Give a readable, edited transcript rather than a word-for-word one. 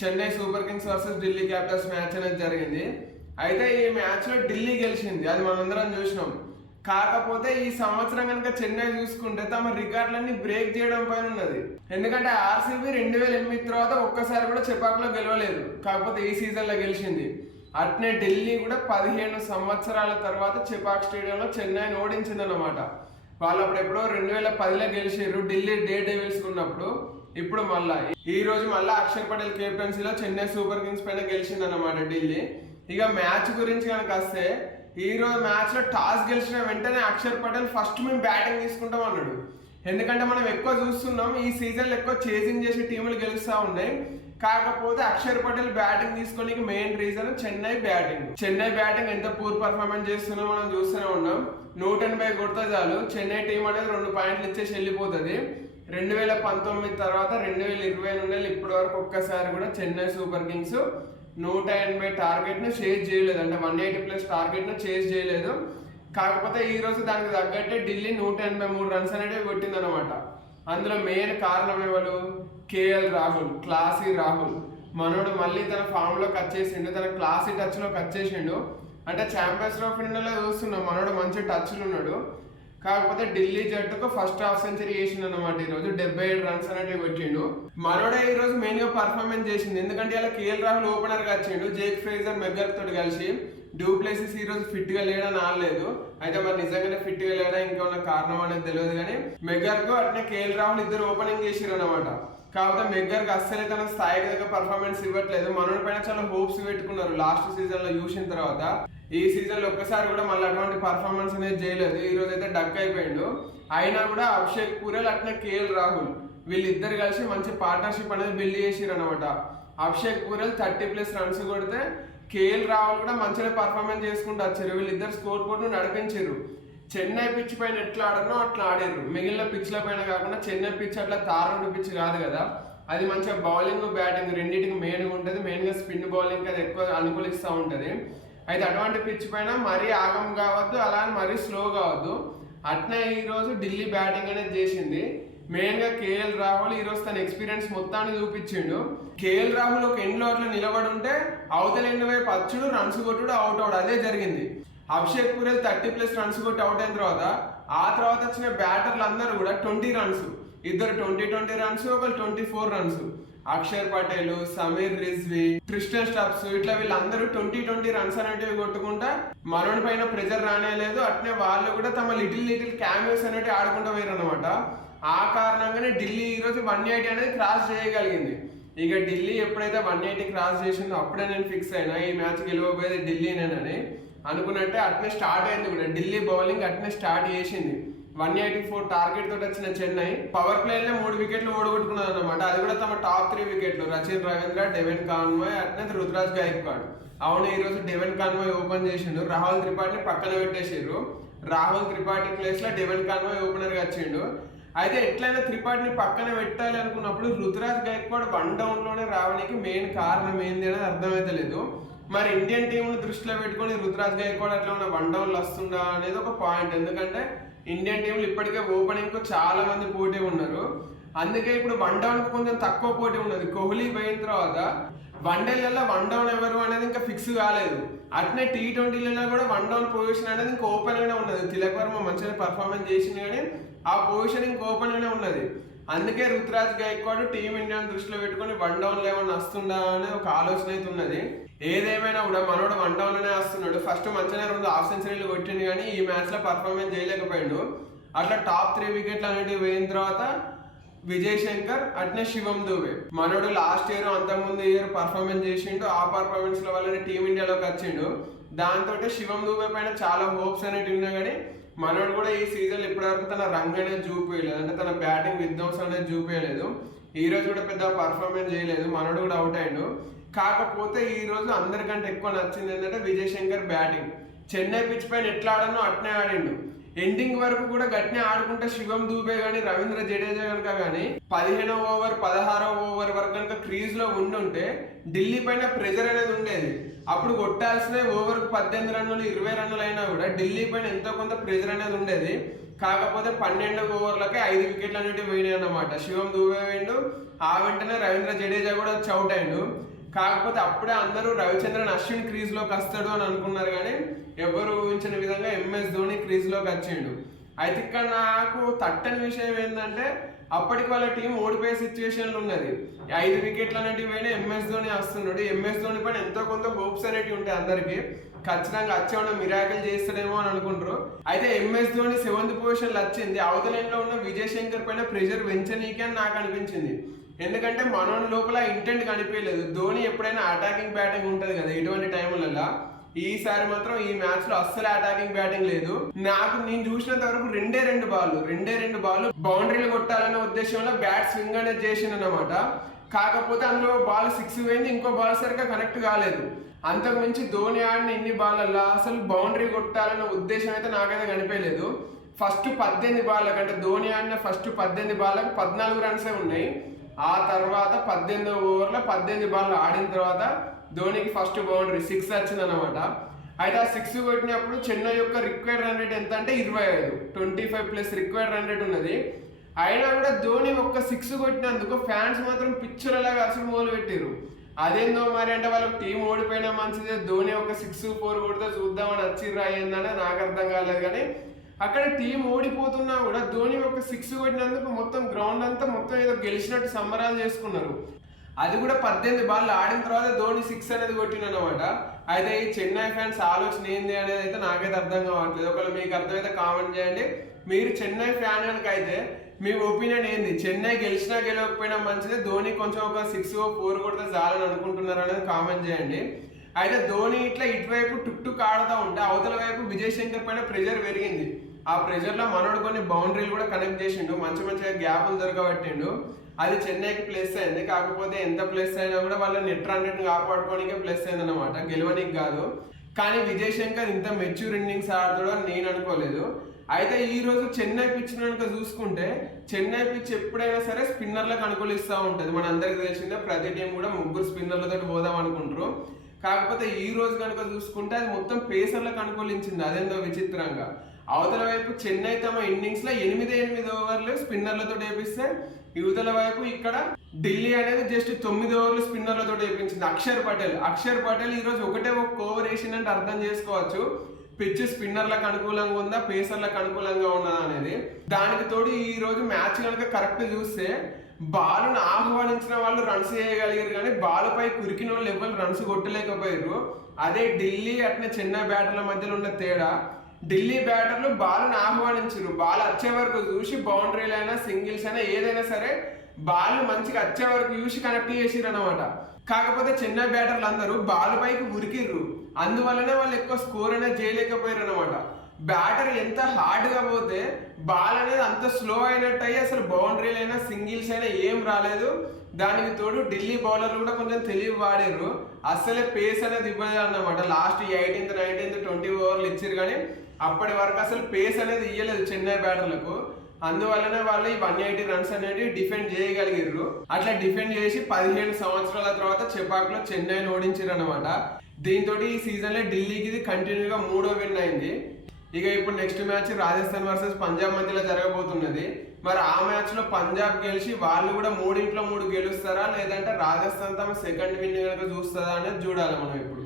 Chennai super Kings versus Delhi Capitals match అనేది జరిగింది. అయితే ఈ మ్యాచ్ లో ఢిల్లీ గెలిచింది, అది మనందరం చూసినాం. కాకపోతే ఈ సంవత్సరం కనుక చెన్నై చూసుకుంటే తమ రికార్డులన్నీ బ్రేక్ చేయడం పైన ఉన్నది. ఎందుకంటే ఆర్సీబీ 2008 తర్వాత ఒక్కసారి కూడా చెపాక్లో గెలవలేదు, కాకపోతే ఈ సీజన్ లో గెలిచింది. అట్నే ఢిల్లీ కూడా 15 సంవత్సరాల తర్వాత చెపాక్ స్టేడియంలో చెన్నైని ఓడించింది అన్నమాట. వాళ్ళు అప్పుడు ఎప్పుడో 2010లో గెలిచారు ఢిల్లీ డే డెవిల్స్ ఉన్నప్పుడు. ఇప్పుడు మళ్ళా ఈ రోజు మళ్ళీ అక్షర్ పటేల్ కెప్టెన్సీలో చెన్నై సూపర్ కింగ్స్ పైన గెలిచింది అన్నమాట ఢిల్లీ. ఇక మ్యాచ్ గురించి కనుక వస్తే ఈ రోజు మ్యాచ్ లో టాస్ గెలిచిన వెంటనే అక్షర్ పటేల్ ఫస్ట్ మేము బ్యాటింగ్ తీసుకుంటాం అన్నాడు. ఎందుకంటే మనం ఎక్కువ చూస్తున్నాం ఈ సీజన్ లో ఎక్కువ చేసింగ్ చేసే టీములు గెలుస్తా ఉన్నాయి. కాకపోతే అక్షర్ పటేల్ బ్యాటింగ్ తీసుకోనికి మెయిన్ రీజన్ చెన్నై బ్యాటింగ్ ఎంత పూర్ పర్ఫార్మెన్స్ చేస్తుందో మనం చూస్తూనే ఉన్నాం. 180 కొడితే చాలు చెన్నై టీం అనేది 2 పాయింట్లు ఇచ్చేసి వెళ్ళిపోతుంది. 2019 తర్వాత 2020 నుండి ఇప్పటి వరకు ఒక్కసారి కూడా చెన్నై సూపర్ కింగ్స్ 180 టార్గెట్ ను చేజ్ చేయలేదు, అంటే 180+ టార్గెట్ ను చేజ్ చేయలేదు. కాకపోతే ఈ రోజు దానికి తగ్గట్టే ఢిల్లీ 183 రన్స్ అనేవి కొట్టింది అనమాట. అందులో మెయిన్ కారణం ఎవరు? KL Rahul, classy Rahul. మనోడు మళ్ళీ తన ఫామ్ లోకి వచ్చేసిండు, తన క్లాసీ టచ్ లోకి వచ్చేసిండు. అంటే ఛాంపియన్స్ ట్రోఫీ ఇండియాలో చూస్తున్నాం మనోడు మంచి టచ్లు ఉన్నాడు. కాకపోతే ఢిల్లీ జట్టుకు ఫస్ట్ హాఫ్ సెంచరీ చేసిండు అనమాట. ఈ రోజు 77 రన్స్ అనేవి కొట్టిండు. మనోడే ఈ రోజు మెయిన్ గా పర్ఫార్మెన్స్ చేసింది, ఎందుకంటే ఇలా కేఎల్ రాహుల్ ఓపెనర్ గా వచ్చిండు జేక్ ఫ్రేజర్ మెగ్గర్ తోటి కలిసి. డూప్లెసిస్ ఈ రోజు ఫిట్ గా లేడని ఆడలేదు. అయితే మరి నిజంగానే ఫిట్ గా లేడా ఇంకేమన్నా కారణం అనేది తెలియదు, కానీ మెగ్గర్ కు అట్నే కేఎల్ రాహుల్ ఇద్దరు ఓపెనింగ్ చేసిరు అనమాట. కాకపోతే మెగ్గర్ కి అస్సలే తన స్థాయికి దగ్గర పర్ఫార్మెన్స్ ఇవ్వట్లేదు. మనోడి పైన చాలా హోప్స్ పెట్టుకున్నారు లాస్ట్ సీజన్ లో చూసిన తర్వాత. ఈ సీజన్ లో ఒక్కసారి కూడా మళ్ళీ అటువంటి పర్ఫార్మెన్స్ అనేది చేయలేదు. ఈ రోజు అయితే డక్ అయిపోయిండు. అయినా కూడా అభిషేక్ పూరెల్ అట్నే కేఎల్ రాహుల్ వీళ్ళిద్దరు కలిసి మంచి పార్ట్నర్షిప్ అనేది బిల్డ్ చేసిరు అనమాట. అభిషేక్ పూరెల్ 30+ రన్స్ కొడితే కేఎల్ రాహుల్ కూడా మంచిగా పర్ఫార్మెన్స్ చేసుకుంటూ వచ్చారు. వీళ్ళిద్దరు స్కోర్ బోర్డ్ ను నడిపించారు. చెన్నై పిచ్ పైన ఎట్లా ఆడనో అట్లా ఆడారు. మిగిలిన పిచ్ల పైన కాకుండా చెన్నై పిచ్ అట్లా తారుడు పిచ్ కాదు కదా, అది మంచిగా బౌలింగ్ బ్యాటింగ్ రెండింటికి మెయిన్గా ఉంటుంది. మెయిన్గా స్పిన్ బౌలింగ్ అది ఎక్కువ అనుకూలిస్తూ ఉంటుంది. అయితే అటువంటి పిచ్ పైన మరీ ఆగం కావద్దు, అలా మరీ స్లో కావద్దు. అట్నే ఈరోజు ఢిల్లీ బ్యాటింగ్ అనేది చేసింది. మెయిన్ గా కేఎల్ రాహుల్ ఈ రోజు తన ఎక్స్పీరియన్స్ మొత్తాన్ని చూపించిండు. కేఎల్ రాహుల్ ఒక ఎండ్ లో అట్లా నిలబడి ఉంటే అవతల ఎండ్ వైపు అచ్చుడు రన్స్ కొట్టుడు అవుట్ అవడు, అదే జరిగింది. అభిషేక్ పూరెల్ 30+ రన్స్ కొట్టి అవుట్ అయిన తర్వాత ఆ తర్వాత వచ్చిన బ్యాటర్లు అందరూ కూడా 20 రన్స్, ఇద్దరు 20 రన్స్, ఒకరు 24 runs. Axar Patel, Sameer Rizvi, Tristan Stubbs ఇట్లా వీళ్ళందరూ 20 రన్స్ అనేటివి కొట్టుకుంటా మనోడి పైన ప్రెజర్ రానేలేదు. అట్నే వాళ్ళు కూడా తమ లిటిల్ క్యామియోస్ అనేవి ఆడుకుంటూ పోయారు అనమాట. ఆ కారణంగానే ఢిల్లీ ఈరోజు 180 అనేది క్రాస్ చేయగలిగింది. ఇక ఢిల్లీ ఎప్పుడైతే 180 క్రాస్ చేసిందో అప్పుడే నేను ఫిక్స్ అయినా ఈ మ్యాచ్ గెలవబోయేది ఢిల్లీనేనని అనుకున్నట్టే. అట్నే స్టార్ట్ అయింది కూడా, ఢిల్లీ బౌలింగ్ అట్నే స్టార్ట్ చేసింది. 184 టార్గెట్ తోటి వచ్చిన చెన్నై పవర్ ప్లేలో 3 వికెట్లు ఓడగొట్టుకున్నది అనమాట. అది కూడా తమ టాప్ 3 వికెట్లు రచిన్ రవీంద్ర, డెవెన్ కాన్వాయ్, అట్నే రుతురాజ్ గైక్వాడ్. అవును, ఈ రోజు డెవెన్ కాన్వాయ్ ఓపెన్ చేసిండు, రాహుల్ త్రిపాఠిని పక్కన పెట్టేసారు. రాహుల్ త్రిపాఠి ప్లేస్ లో డెవెన్ కాన్వాయ్ ఓపెనర్ గా వచ్చిండు. అయితే ఎట్లయినా త్రిపాఠిని పక్కన పెట్టాలి అనుకున్నప్పుడు రుతురాజ్ గైక్వాడ్ 1 డౌన్ లోనే రావడానికి మెయిన్ కారణం ఏంది అనేది అర్థమైతే లేదు. మరి ఇండియన్ టీంను దృష్టిలో పెట్టుకుని రుతురాజ్ గైక్వాడ్ అట్లా ఉన్న 1 డౌన్లు వస్తుందా అనేది ఒక పాయింట్. ఎందుకంటే ఇండియన్ టీంలు ఇప్పటికే ఓపెనింగ్ కు చాలా మంది పోటీ ఉన్నారు. అందుకే ఇప్పుడు 1 డౌన్ కు కొంచెం తక్కువ పోటీ ఉన్నది. కోహ్లీ పోయిన తర్వాత వన్డేలలో 1 డౌన్ ఎవరు అనేది ఇంకా ఫిక్స్ కాలేదు. అట్నే T20లలో కూడా 1 డౌన్ పొజిషన్ అనేది ఇంకా ఓపెన్ గానే ఉన్నది. తిలక్ వర్మ మంచిగా పర్ఫార్మెన్స్ చేసింది, కానీ ఆ పొజిషన్ ఇంకా ఓపెన్ గానే ఉన్నది. అందుకే రుతురాజ్ గైక్వాడ్ టీం ఇండియాను దృష్టిలో పెట్టుకుని 1 డౌన్ ఏమన్నా వస్తుందా అనే ఒక ఆలోచన అయితే ఉన్నది. ఏదేమైనా కూడా మనోడు 1 డౌన్ లోనే వస్తున్నాడు. ఫస్ట్ మంచిగా 2 హాఫ్ సెంచరీలు కొట్టింది, కానీ ఈ మ్యాచ్ లో పర్ఫార్మెన్స్ చేయలేకపోయాడు. అట్లా టాప్ 3 వికెట్లు అనేటివి పోయిన తర్వాత విజయ్ శంకర్, అట్నే శివం దూబే. మనోడు లాస్ట్ ఇయర్ అంతకుముందు ఇయర్ పర్ఫార్మెన్స్ చేసిండు. ఆ పర్ఫార్మెన్స్ లో వల్లనే టీమిండియాలోకి వచ్చిండు. దాంతో శివం దూబే పైన చాలా హోప్స్ అనేవి ఉన్నాయి, కానీ మనోడు కూడా ఈ సీజన్ ఇప్పటివరకు తన రంగ్ అనేది చూపించలేదు, అంటే తన బ్యాటింగ్ విధ్వంసం అనేది చూపించలేదు. ఈ రోజు కూడా పెద్ద పర్ఫార్మెన్స్ చేయలేదు, మనోడు కూడా అవుట్ అయ్యాడు. కాకపోతే ఈ రోజు అందరికంటే ఎక్కువ నచ్చింది ఏంటంటే విజయ్ శంకర్ బ్యాటింగ్. చెన్నై పిచ్ పైన ఎట్లా ఆడనో అట్నే ఆడిండు. ఎండింగ్ వరకు కూడా గట్టినే ఆడుకుంటే శివం దూబే గానీ రవీంద్ర జడేజా కనుక గానీ 15వ ఓవర్ 16వ ఓవర్ వరకు కనుక క్రీజ్ లో ఉండుంటే ఢిల్లీ పైన ప్రెజర్ అనేది ఉండేది. అప్పుడు కొట్టాల్సిన ఓవర్ 18 రన్నులు 20 రన్నులు అయినా కూడా ఢిల్లీ పైన ఎంతో కొంత ప్రెజర్ అనేది ఉండేది. కాకపోతే 12వ ఓవర్లకే 5 వికెట్లు అనేవి పోయినాయి అన్నమాట. శివం దూబే పోయిండు, ఆ వెంటనే రవీంద్ర జడేజా కూడా అవుట్ అయిండు. కాకపోతే అప్పుడే అందరూ రవిచంద్రన్ అశ్విన్ క్రీజ్ లోకి వస్తాడు అని అనుకున్నారు, కానీ ఎవరు ఊహించిన విధంగా ఎంఎస్ ధోని క్రీజ్ లోకి వచ్చిండు. అయితే ఇక్కడ నాకు తట్టని విషయం ఏంటంటే అప్పటికి వాళ్ళ టీం ఓడిపోయే సిచ్యువేషన్లు ఉన్నది. 5 వికెట్లు అనేటివి పోయినా ఎంఎస్ ధోని వస్తున్నాడు. ఎంఎస్ ధోని పైన ఎంతో కొంత హోప్స్ అనేటివి ఉంటాయి అందరికి, ఖచ్చితంగా వచ్చేవాడు మిరాకిల్ చేస్తాడేమో అని అనుకుంటారు. అయితే ఎంఎస్ ధోని 7th పొజిషన్లో వచ్చింది. అవతల ఎండ్లో ఉన్న విజయ్ శంకర్ పైన ప్రెషర్ పెంచనీకే అని నాకు అనిపించింది. ఎందుకంటే మనోని లోపల ఇంటెంట్ కనిపించలేదు. ధోని ఎప్పుడైనా అటాకింగ్ బ్యాటింగ్ ఉంటుంది కదా ఇటువంటి టైంలలో, ఈసారి మాత్రం ఈ మ్యాచ్ లో అస్సలు అటాకింగ్ బ్యాటింగ్ లేదు. నేను చూసినంత వరకు రెండే రెండు బాల్ బౌండరీలు కొట్టాలనే ఉద్దేశంలో బ్యాట్ స్వింగ్ అనేది చేసిందన్నమాట. కాకపోతే అందులో బాల్ 6 పోయింది, ఇంకో బాల్ సరిగ్గా కనెక్ట్ కాలేదు. అంతకు మించి ధోని ఆడిన ఇన్ని బాల్లల్లో అసలు బౌండరీ కొట్టాలన్న ఉద్దేశం అయితే నాకైతే కనిపించలేదు. ఫస్ట్ 18 బాళ్ళకి అంటే ధోని ఆడిన ఫస్ట్ 18 బాళ్ళకి 14 రన్సే ఉన్నాయి. ఆ తర్వాత 18వ ఓవర్లో 18 బాల్ ఆడిన తర్వాత ధోనికి ఫస్ట్ బౌండరీ 6 వచ్చింది అనమాట. అయితే ఆ 6 కొట్టినప్పుడు చెన్నై యొక్క రిక్వైర్డ్ రన్ రేట్ ఎంత అంటే 25+ రిక్వైర్డ్ రన్ రేట్ ఉన్నది. అయినా కూడా ధోని ఒక్క 6 కొట్టినందుకు ఫ్యాన్స్ మాత్రం పిచ్చర్లాగా అసలు మొదలు పెట్టారు. అదేందో మరి అంటే వాళ్ళకి టీం ఓడిపోయినా మంచిదే, ధోని ఒక 6-4 కొడితే చూద్దామని వచ్చిర్రా అయ్యిందని నాకు అర్థం కాలేదు. కానీ అక్కడ టీం ఓడిపోతున్నా కూడా ధోని ఒక 6 కొట్టినందుకు మొత్తం గ్రౌండ్ అంతా మొత్తం ఏదో గెలిచినట్టు సంబరాలు చేసుకున్నారు. అది కూడా 18 బాల్ ఆడిన తర్వాత ధోని 6 అనేది కొట్టినమాట. అయితే ఈ చెన్నై ఫ్యాన్స్ ఆలోచన ఏంది అనేది అయితే నాకైతే అర్థం కావట్లేదు. ఒకవేళ మీకు అర్థమైతే కామెంట్ చేయండి. మీరు చెన్నై ఫ్యాన్ కనుక అయితే మీ ఒపీనియన్ ఏంది? చెన్నై గెలిచినా గెలవకపోయినా మంచిదే, ధోని కొంచెం ఒక 6-4 కొడితే చాలని అనుకుంటున్నారు అనేది కామెంట్ చేయండి. అయితే ధోని ఇట్లా ఇటువైపు టుక్ ఆడుతూ ఉంటే అవతల వైపు విజయ్ శంకర్ పైన ప్రెషర్ పెరిగింది. ఆ ప్రెషర్లో మనోడు కొన్ని బౌండరీలు కూడా కనెక్ట్ చేసిండు, మంచిగా గ్యాప్లు దొరకబట్టిండు. అది చెన్నైకి ప్లస్ అయింది. కాకపోతే ఎంత ప్లస్ అయినా కూడా వాళ్ళ నెట్ రన్ రేట్ని కాపాడుకోనికే ప్లస్ అయింది అనమాట, గెలవనికి కాదు. కానీ విజయ్ శంకర్ ఇంత మెచ్యూర్ ఇన్నింగ్స్ ఆడుతాడో అని నేను అనుకోలేదు. అయితే ఈ రోజు చెన్నై పిచ్ కనుక చూసుకుంటే చెన్నై పిచ్ ఎప్పుడైనా సరే స్పిన్నర్లకు అనుకూలిస్తూ ఉంటుంది. మన అందరికి తెలిసిందే, ప్రతి టీం కూడా 3 స్పిన్నర్లతో పోదాం అనుకుంటారు. కాకపోతే ఈ రోజు కనుక చూసుకుంటే అది మొత్తం పేసర్లకు అనుకూలించింది. అదేందో విచిత్రంగా అవతల వైపు చెన్నై తమ ఇన్నింగ్స్ లో 8 ఓవర్లు స్పిన్నర్లతో వేపిస్తే యువతల వైపు ఇక్కడ ఢిల్లీ అనేది జస్ట్ 9 ఓవర్లు స్పిన్నర్లతో వేపించింది. అక్షర్ పటేల్ ఈ రోజు ఒకటే ఒక ఓవర్ వేసిందంటే అర్థం చేసుకోవచ్చు పిచ్ స్పిన్నర్లకు అనుకూలంగా ఉందా పేసర్లకు అనుకూలంగా ఉన్నదా అనేది. దానికి తోడు ఈ రోజు మ్యాచ్ కనుక కరెక్ట్ చూస్తే బాలును ఆహ్వానించిన వాళ్ళు రన్స్ చేయగలిగారు, కానీ బాలుపై కురికిన వాళ్ళు ఎవరు రన్స్ కొట్టలేకపోయారు. అదే ఢిల్లీ అట్నే చెన్నై బ్యాటర్ల మధ్యలో ఉన్న తేడా, ఢిల్లీ బ్యాటర్లు బాల్ని ఆహ్వానించారు. బాల్ వచ్చే వరకు చూసి బౌండరీలు అయినా సింగిల్స్ అయినా ఏదైనా సరే బాల్ మంచిగా వచ్చే వరకు చూసి కనెక్ట్ చేసిర్రు అనమాట. కాకపోతే చెన్నై బ్యాటర్లు అందరూ బాల్ పైకి ఉరికిర్రు, అందువల్లనే వాళ్ళు ఎక్కువ స్కోర్ అనేది చేయలేకపోయారు అనమాట. బ్యాటర్ ఎంత హార్డ్గా పోతే బాల్ అనేది అంత స్లో అయినట్టు అయ్యి అసలు బౌండరీలు అయినా సింగిల్స్ అయినా ఏం రాలేదు. దానికి తోడు ఢిల్లీ బౌలర్లు కూడా కొంచెం తెలివి వాడారు, అసలే పేస్ అనేది ఇవ్వలేదు అన్నమాట. లాస్ట్ 18th 19th 20 ఓవర్లు ఇచ్చారు, కానీ అప్పటి వరకు అసలు పేస్ అనేది ఇవ్వలేదు చెన్నై బ్యాటర్లకు. అందువల్లనే వాళ్ళు ఈ 180 రన్స్ అనేది డిఫెండ్ చేయగలిగారు. అట్లా డిఫెండ్ చేసి 15 సంవత్సరాల తర్వాత చెపాక్లో చెన్నైని ఓడించారు అనమాట. దీంతో ఈ సీజన్ లో ఢిల్లీకి ఇది కంటిన్యూగా 3వ విన్ అయింది. ఇక ఇప్పుడు next match Rajasthan versus Punjab మధ్యలో జరగబోతున్నది. మరి ఆ మ్యాచ్ లో పంజాబ్ గెలిచి వాళ్ళు కూడా 3 ఇంట్లో 3 గెలుస్తారా, లేదంటే రాజస్థాన్ తమ సెకండ్ విన్ కనుక చూస్తుందా అనేది చూడాలి మనం ఇప్పుడు.